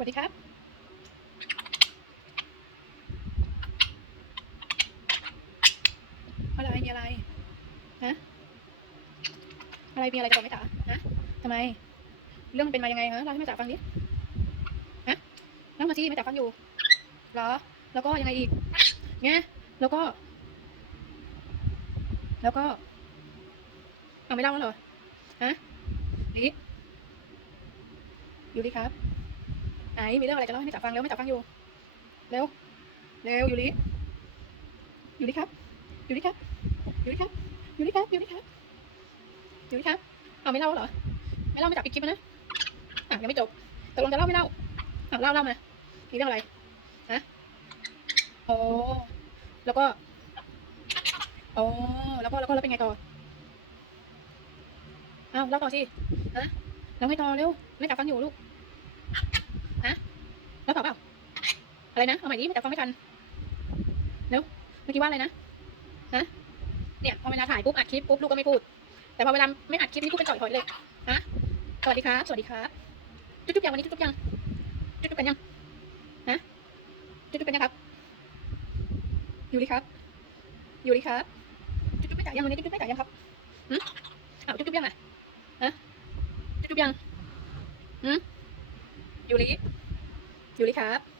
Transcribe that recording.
สวัสดีครับอะไรมีอะไรฮะอะไรมีอะไรจะบอกแม่จ๋าฮะทำไม เรื่องมันเป็นมายังไงฮะเล่าให้แม่จ๋าฟังดิฮะเล่ามาสิแม่จ๋าฟังอยู่เหรอ แล้วก็ยังไงอีกไงแล้วก็ แล้วก็เอาไม่เล่าแล้วเหรอฮะลิอยู่ดิครับ ไหนมีเรื่องอะไรจะเล่าให้แม่จ๋าฟังเร็วแม่จ๋าฟังอยู่ เร็ว เร็วอยู่ลิอยู่ดิครับอยู่ดิครับอยู่ดิครับอยู่ดิครับอยู่ดิครับอยู่ดิครับเอาไม่เล่าเหรอ ไม่เล่าไม่จับปิดคลิปนะอะยังไม่จบตกลงจะเล่าไม่เล่าอะเล่าเล่ามามีเรื่องอะไรฮะโอ้แล้วก็โอ้แล้วก็แล้วก็แล้วเป็นไงต่ออ้าวเล่าต่อสิฮะแล้วไงต่อเร็วไม่จับฟังอยู่ลูก ฮะแล้วต่อเปล่า อะไรนะเอาใหม่ดิไม่ฟังไม่ทันเร็วเมื่อกี้ว่าอะไรนะฮะเนี่ยพอเวลาถ่ายปุ๊บอัดคลิปปุ๊บลูกก็ไม่พูด แต่พอเวลาไม่อัดคลิปนี่พูดเป็นจ่อยๆเลยฮะสวัสดีครับสวัสดีครับจุ๊บจุ๊บยังวันนี้จุ๊บจุ๊บยังจุ๊บจุ๊บกันยังฮะจุ๊บจุ๊บกันยังครับอยู่ดีครับอยู่ดีครับจุ๊บจุ๊บไม่จ่ายยังวันนี้จุ๊บจุ๊บไม่จ่ายยังครับหืมอ้าวจุ๊บจุ๊บยังอะฮะจุ๊บจุ๊บยังหืมอยู่ดีอยู่ดีครับ